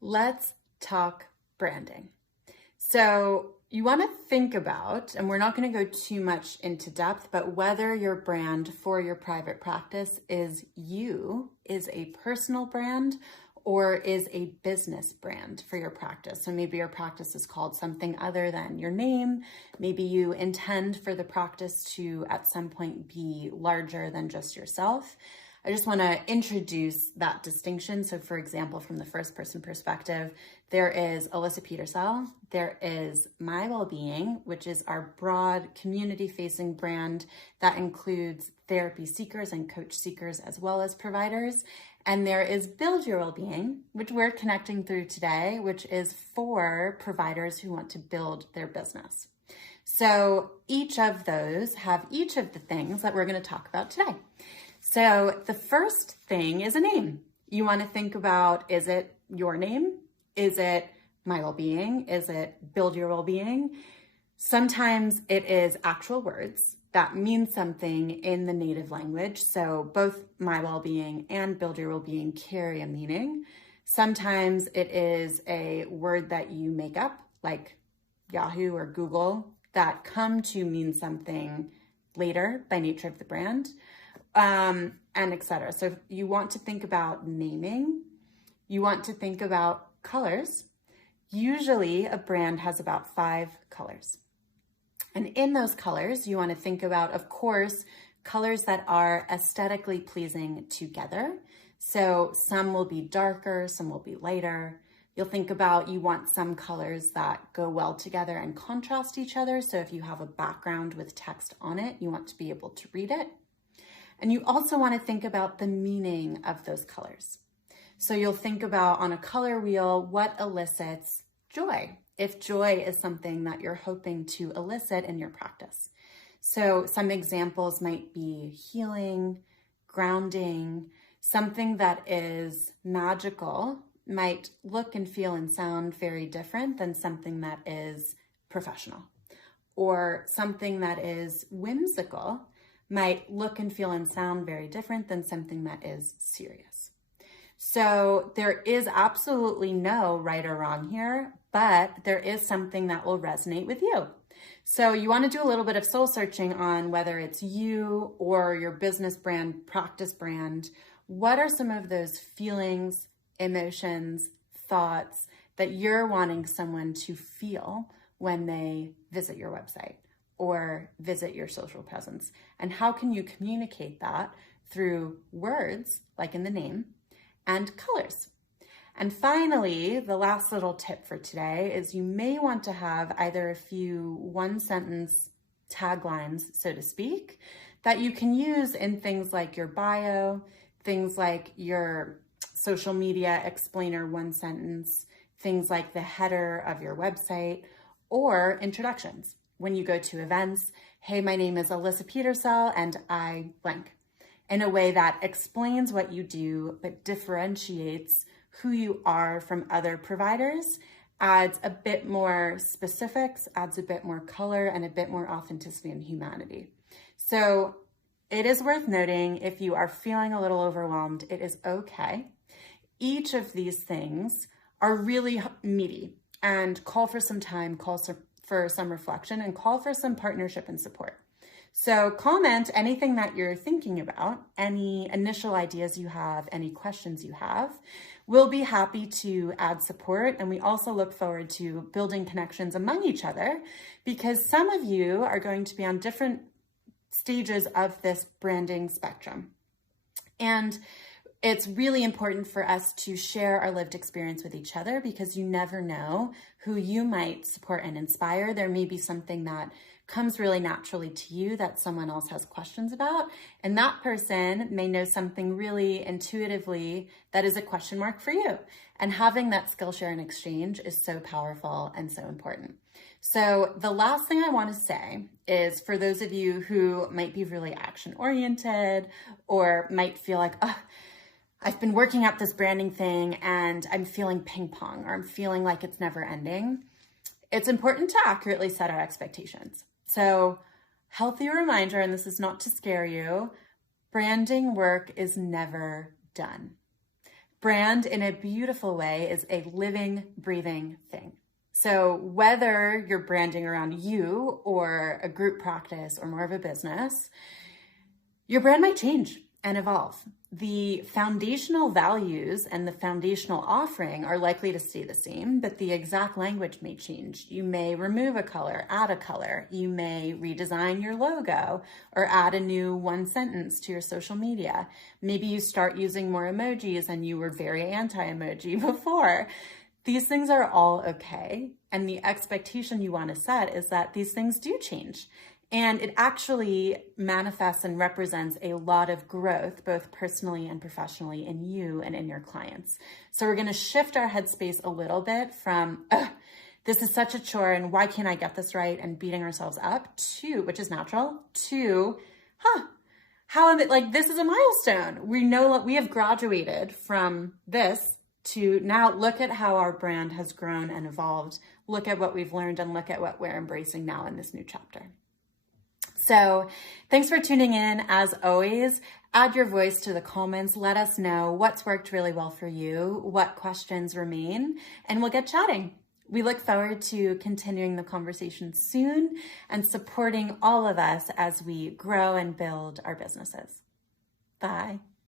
Let's talk branding. So you want to think about, and we're not going to go too much into depth, but whether your brand for your private practice is a personal brand or is a business brand for your practice. So maybe your practice is called something other than your name. Maybe you intend for the practice to at some point be larger than just yourself. I just want to introduce that distinction. So for example, from the first person perspective, there is Alyssa Petersel, there is MyWellbeing, which is our broad community-facing brand that includes therapy seekers and coach seekers as well as providers. And there is Build Your Wellbeing, which we're connecting through today, which is for providers who want to build their business. So each of those have each of the things that we're going to talk about today. So the first thing is a name. You want to think about, is it your name? Is it My Wellbeing? Is it Build Your Wellbeing? Sometimes it is actual words that mean something in the native language. So both My Wellbeing and Build Your Wellbeing carry a meaning. Sometimes it is a word that you make up, like Yahoo or Google, that come to mean something later by nature of the brand. And etc. So you want to think about naming, you want to think about colors. Usually a brand has about 5 colors. And in those colors, you want to think about, of course, colors that are aesthetically pleasing together. So some will be darker, some will be lighter. You'll think about, you want some colors that go well together and contrast each other. So if you have a background with text on it, you want to be able to read it. And you also want to think about the meaning of those colors. So you'll think about, on a color wheel, what elicits joy, if joy is something that you're hoping to elicit in your practice. So some examples might be healing, grounding, something that is magical might look and feel and sound very different than something that is professional, or something that is whimsical might look and feel and sound very different than something that is serious. So there is absolutely no right or wrong here, but there is something that will resonate with you. So you want to do a little bit of soul searching on whether it's you or your business brand, practice brand. What are some of those feelings, emotions, thoughts that you're wanting someone to feel when they visit your website or visit your social presence? And how can you communicate that through words, like in the name, and colors? And finally, the last little tip for today is you may want to have either a few one-sentence taglines, so to speak, that you can use in things like your bio, things like your social media explainer one sentence, things like the header of your website, or introductions. When you go to events, hey, my name is Alyssa Petersel and I blank, in a way that explains what you do, but differentiates who you are from other providers, adds a bit more specifics, adds a bit more color, and a bit more authenticity and humanity. So it is worth noting, if you are feeling a little overwhelmed, it is okay. Each of these things are really meaty and call for some time, for some reflection, and call for some partnership and support. So comment anything that you're thinking about, any initial ideas you have, any questions you have. We'll be happy to add support, and we also look forward to building connections among each other, because some of you are going to be on different stages of this branding spectrum. And it's really important for us to share our lived experience with each other, because you never know who you might support and inspire. There may be something that comes really naturally to you that someone else has questions about, and that person may know something really intuitively that is a question mark for you. And having that skill share and exchange is so powerful and so important. So the last thing I want to say is, for those of you who might be really action oriented or might feel like, oh, I've been working up this branding thing and I'm feeling ping pong, or I'm feeling like it's never ending, it's important to accurately set our expectations. So, healthy reminder, and this is not to scare you, branding work is never done. Brand in a beautiful way is a living, breathing thing. So whether you're branding around you or a group practice or more of a business, your brand might change and evolve. The foundational values and the foundational offering are likely to stay the same, but the exact language may change. You may remove a color, add a color. You may redesign your logo or add a new one sentence to your social media. Maybe you start using more emojis and you were very anti-emoji before. These things are all okay. And the expectation you want to set is that these things do change. And it actually manifests and represents a lot of growth, both personally and professionally in you and in your clients. So we're going to shift our headspace a little bit from, this is such a chore and why can't I get this right? And beating ourselves up to, which is natural, to, how am it like, this is a milestone. We know we have graduated from this to now look at how our brand has grown and evolved. Look at what we've learned and look at what we're embracing now in this new chapter. So thanks for tuning in. As always, add your voice to the comments. Let us know what's worked really well for you, what questions remain, and we'll get chatting. We look forward to continuing the conversation soon and supporting all of us as we grow and build our businesses. Bye.